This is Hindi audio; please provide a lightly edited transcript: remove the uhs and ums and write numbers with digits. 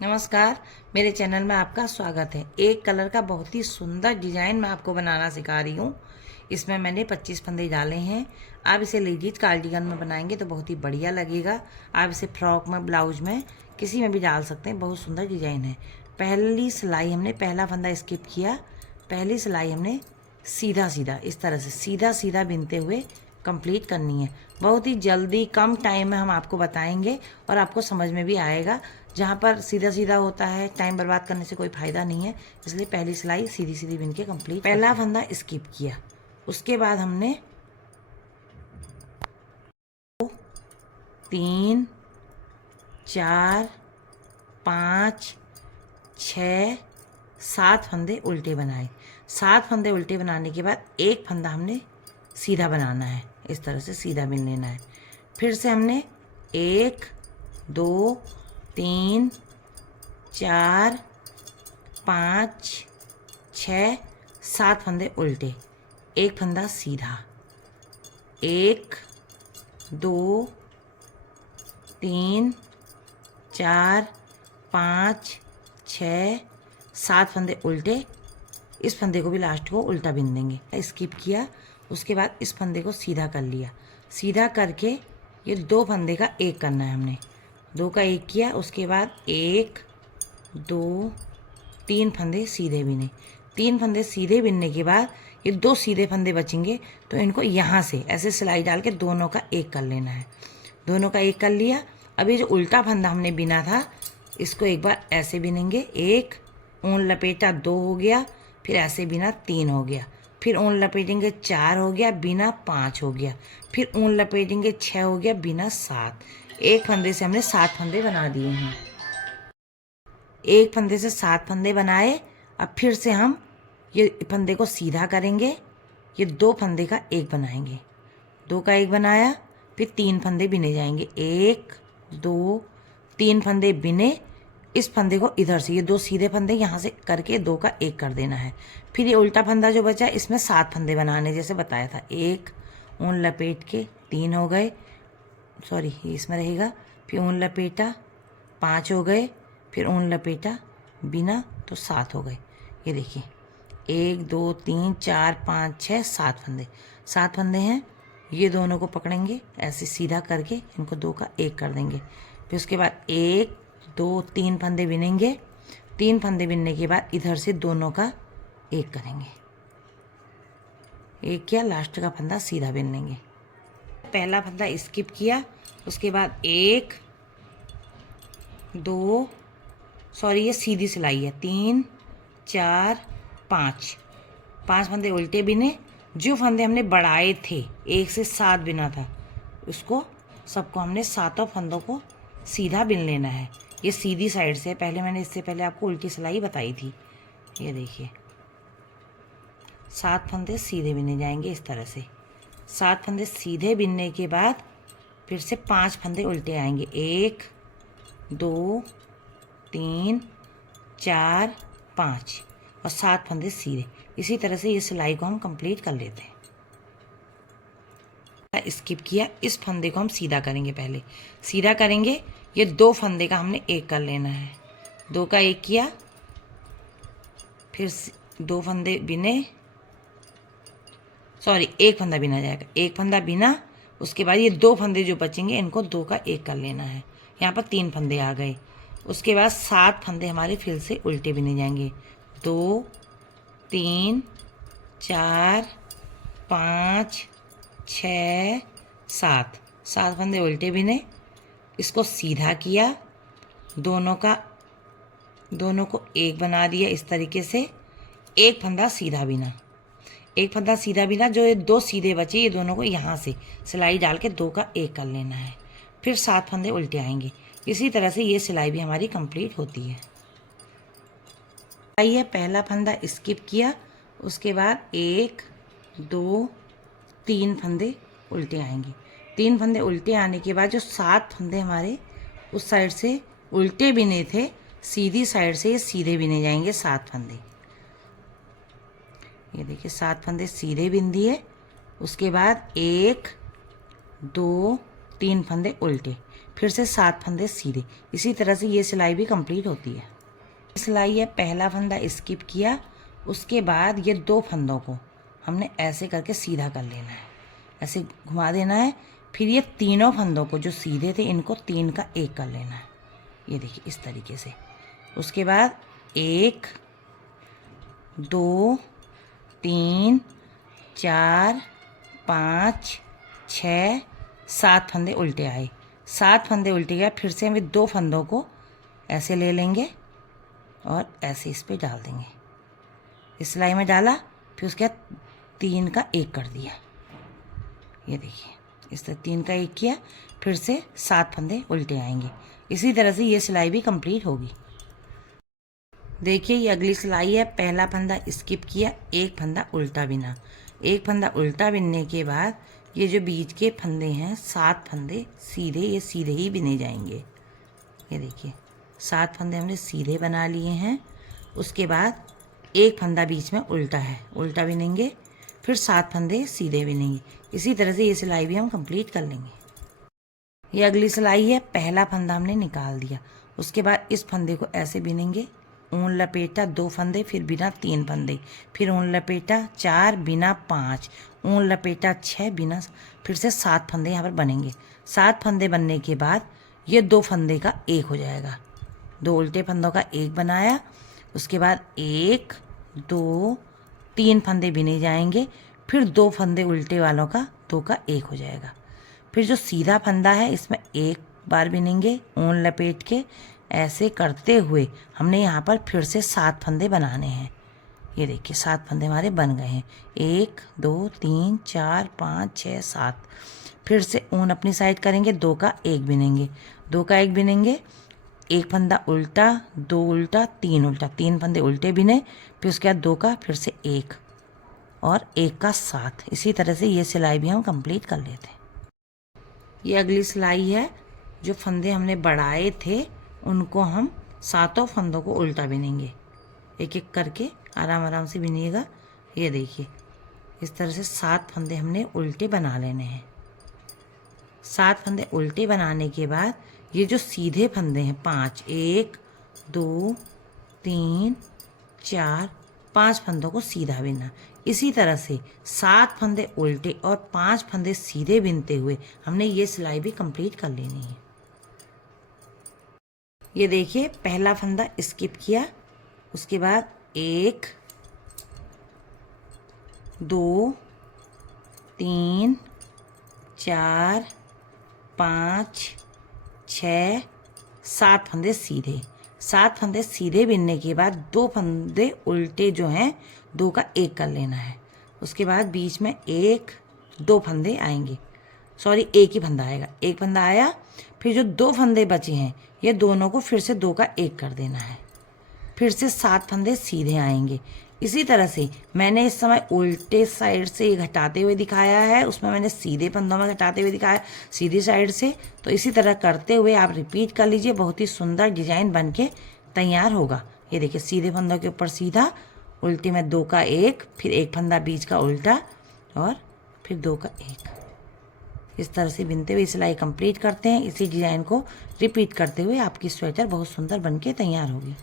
नमस्कार। मेरे चैनल में आपका स्वागत है। एक कलर का बहुत ही सुंदर डिजाइन मैं आपको बनाना सिखा रही हूँ। इसमें मैंने 25 फंदे डाले हैं। आप इसे लेडीज कार्डिगन में बनाएंगे तो बहुत ही बढ़िया लगेगा। आप इसे फ्रॉक में, ब्लाउज में, किसी में भी डाल सकते हैं। बहुत सुंदर डिजाइन है। पहली सिलाई हमने पहला फंदा स्किप किया। पहली सिलाई हमने सीधा सीधा इस तरह से सीधा सीधा बिनते हुए कंप्लीट करनी है। बहुत ही जल्दी कम टाइम में हम आपको बताएंगे और आपको समझ में भी आएगा। जहाँ पर सीधा सीधा होता है टाइम बर्बाद करने से कोई फ़ायदा नहीं है, इसलिए पहली सिलाई सीधी सीधी बिन के कंप्लीट। पहला फंदा स्किप किया, उसके बाद हमने 3 4 5 6 7 फंदे उल्टे बनाए। 7 फंदे उल्टे बनाने के बाद एक फंदा हमने सीधा बनाना है। इस तरह से सीधा बिन लेना है। फिर से हमने 1 2 3 4 5 6 7 फंदे उल्टे, एक फंदा सीधा। 1 2 3 4 5 6 7 फंदे उल्टे। इस फंदे को भी लास्ट को उल्टा बिन देंगे। स्किप किया, उसके बाद इस फंदे को सीधा कर लिया। सीधा करके ये 2 फंदे का एक करना है हमने। 2 का एक किया, उसके बाद 1 2 3 फंदे सीधे बिने। 3 फंदे सीधे बिनने के बाद ये 2 सीधे फंदे बचेंगे, तो इनको यहाँ से ऐसे सिलाई डाल के दोनों का एक कर लेना है। दोनों का एक कर लिया। अब ये जो उल्टा फंदा हमने बिना था, इसको एक बार ऐसे बिनेंगे। 1 ऊन लपेटा 2 हो गया, फिर ऐसे बिना 3 हो गया, फिर ऊन लपेटेंगे 4 हो गया, बिना 5 हो गया, फिर ऊन लपेटेंगे 6 हो गया, बिना 7। एक फंदे से हमने 7 फंदे बना दिए हैं। एक फंदे से 7 फंदे बनाए। अब फिर से हम ये फंदे को सीधा करेंगे। ये 2 फंदे का एक बनाएंगे। 2 का एक बनाया, फिर 3 फंदे बिने जाएंगे। 1 2 3 फंदे बिने। इस फंदे को इधर से, ये 2 सीधे फंदे यहाँ से करके 2 का एक कर देना है। फिर ये उल्टा फंदा जो बचा, इसमें 7 फंदे बनाने जैसे बताया था। 1 ऊन लपेट के 3 हो गए, सॉरी ये इसमें रहेगा। फिर ऊन लपेटा 5 हो गए, फिर ऊन लपेटा बिना तो 7 हो गए। ये देखिए 1 2 3 4 5 6 7 फंदे, 7 फंदे हैं। ये दोनों को पकड़ेंगे ऐसे सीधा करके, इनको 2 का एक कर देंगे। फिर उसके बाद 1 2 3 फंदे बिनेंगे। 3 फंदे बिनने के बाद इधर से दोनों का एक करेंगे। एक किया, लास्ट का फंदा सीधा बिन लेंगे। पहला फंदा स्किप किया, उसके बाद 1 2, सॉरी ये सीधी सिलाई है, 3 4 5 फंदे उल्टे बिने। जो फंदे हमने बढ़ाए थे 1 से 7 बिना था, उसको सबको हमने 7 फंदों को सीधा बिन लेना है। ये सीधी साइड से, पहले मैंने इससे पहले आपको उल्टी सिलाई बताई थी। ये देखिए 7 फंदे सीधे बिने जाएंगे इस तरह से। 7 फंदे सीधे बिनने के बाद फिर से 5 फंदे उल्टे आएंगे। 1 2 3 4 5 और 7 फंदे सीधे। इसी तरह से ये सिलाई को हम कंप्लीट कर लेते हैं। स्किप किया, इस फंदे को हम सीधा करेंगे। पहले सीधा करेंगे, ये 2 फंदे का हमने एक कर लेना है। 2 का एक किया, फिर 2 फंदे बिने, सॉरी एक फंदा बिना जाएगा। एक फंदा बिना, उसके बाद ये 2 फंदे जो बचेंगे इनको 2 का एक कर लेना है। यहाँ पर 3 फंदे आ गए। उसके बाद 7 फंदे हमारे फिर से उल्टे बिने जाएंगे। 2 3 4 5 6 7 फंदे उल्टे बिने। इसको सीधा किया, दोनों को एक बना दिया इस तरीके से। एक फंदा सीधा बिना, एक फंदा सीधा बिना। जो ये 2 सीधे बचे, ये दोनों को यहाँ से सिलाई डाल के 2 का एक कर लेना है। फिर 7 फंदे उल्टे आएंगे। इसी तरह से ये सिलाई भी हमारी कंप्लीट होती है। आइए, पहला फंदा स्किप किया, उसके बाद 1 2 3 फंदे उल्टे आएंगे। 3 फंदे उल्टे आने के बाद जो 7 फंदे हमारे उस साइड से उल्टे बिने थे, सीधी साइड से ये सीधे बिने जाएंगे 7 फंदे। ये देखिए 7 फंदे सीधे बिन दिए। उसके बाद 1 2 3 फंदे उल्टे, फिर से 7 फंदे सीधे। इसी तरह से ये सिलाई भी कंप्लीट होती है। सिलाई है, पहला फंदा स्किप किया, उसके बाद ये 2 फंदों को हमने ऐसे करके सीधा कर लेना है, ऐसे घुमा देना है। फिर ये तीनों फंदों को जो सीधे थे इनको 3 का 1 कर लेना है, ये देखिए इस तरीके से। उसके बाद 1 2 3 4 5 6 7 फंदे उल्टे आए। 7 फंदे उल्टे गए, फिर से हमें 2 फंदों को ऐसे ले लेंगे और ऐसे इस पे डाल देंगे। इस सिलाई में डाला, फिर उसके बाद 3 का 1 कर दिया, ये देखिए इस तरह 3 का 1 किया, फिर से 7 फंदे उल्टे आएंगे। इसी तरह से ये सिलाई भी कंप्लीट होगी। देखिए ये अगली सिलाई है, पहला फंदा स्किप किया, 1 फंदा उल्टा बिना। 1 फंदा उल्टा बिनने के बाद ये जो बीच के फंदे हैं 7 फंदे सीधे, ये सीधे ही बिने जाएंगे। ये देखिए 7 फंदे हमने सीधे बना लिए हैं। उसके बाद 1 फंदा बीच में उल्टा है, उल्टा बिनेंगे, फिर 7 फंदे सीधे बिनेंगे। इसी तरह से ये सिलाई भी हम कंप्लीट कर लेंगे। ये अगली सिलाई है, पहला फंदा हमने निकाल दिया, उसके बाद इस फंदे को ऐसे बिनेंगे, ऊन लपेटा 2 फंदे, फिर बिना 3 फंदे, फिर ऊन लपेटा 4 बिना 5, ऊन लपेटा 6 बिना, फिर से 7 फंदे यहाँ पर बनेंगे। 7 फंदे बनने के बाद ये 2 फंदे का 1 हो जाएगा, 2 उल्टे फंदों का 1 बनाया। उसके बाद 1 2 3 फंदे बिने जाएंगे, फिर 2 फंदे उल्टे वालों का 2 का 1 हो जाएगा। फिर जो सीधा फंदा है इसमें 1 बार बिनेंगे, ऊन लपेट के ऐसे करते हुए हमने यहाँ पर फिर से 7 फंदे बनाने हैं। ये देखिए 7 फंदे हमारे बन गए हैं, 1 2 3 4 5 6 7। फिर से ऊन अपनी साइड करेंगे, 2 का 1 बिनेंगे, 2 का 1 बिनेंगे, 1 फंदा उल्टा, 2 उल्टा, 3 उल्टा, 3 फंदे उल्टे बिने, फिर उसके बाद 2 का फिर से 1 और 1 का 7। इसी तरह से ये सिलाई भी हम कंप्लीट कर लेते हैं। ये अगली सिलाई है, जो फंदे हमने बढ़ाए थे उनको हम 7 फंदों को उल्टा बिनेंगे, एक एक करके आराम आराम से बिनिएगा। ये देखिए इस तरह से 7 फंदे हमने उल्टे बना लेने हैं। 7 फंदे उल्टे बनाने के बाद ये जो सीधे फंदे हैं 5, 1 2 3 4 5 फंदों को सीधा बिनना। इसी तरह से 7 फंदे उल्टे और 5 फंदे सीधे बिनते हुए हमने ये सिलाई भी कंप्लीट कर लेनी है। ये देखिए पहला फंदा स्किप किया, उसके बाद 1 2 3 4 5 6 7 फंदे सीधे। 7 फंदे सीधे बिनने के बाद 2 फंदे उल्टे जो हैं 2 का 1 कर लेना है। उसके बाद बीच में 1 2 फंदे आएंगे, सॉरी 1 ही फंदा आएगा, 1 फंदा आया, फिर जो 2 फंदे बचे हैं ये दोनों को फिर से 2 का 1 कर देना है। फिर से 7 फंदे सीधे आएंगे। इसी तरह से मैंने इस समय उल्टे साइड से घटाते हुए दिखाया है, उसमें मैंने सीधे फंदों में घटाते हुए दिखाया सीधी साइड से। तो इसी तरह करते हुए आप रिपीट कर लीजिए, बहुत ही सुंदर डिजाइन बन के तैयार होगा। ये देखिए सीधे फंदों के ऊपर सीधा, उल्टे में 2 का 1, फिर 1 फंदा बीच का उल्टा और फिर 2 का 1। इस तरह से बिनते हुए सिलाई कंप्लीट करते हैं। इसी डिज़ाइन को रिपीट करते हुए आपकी स्वेटर बहुत सुंदर बन के तैयार होगी।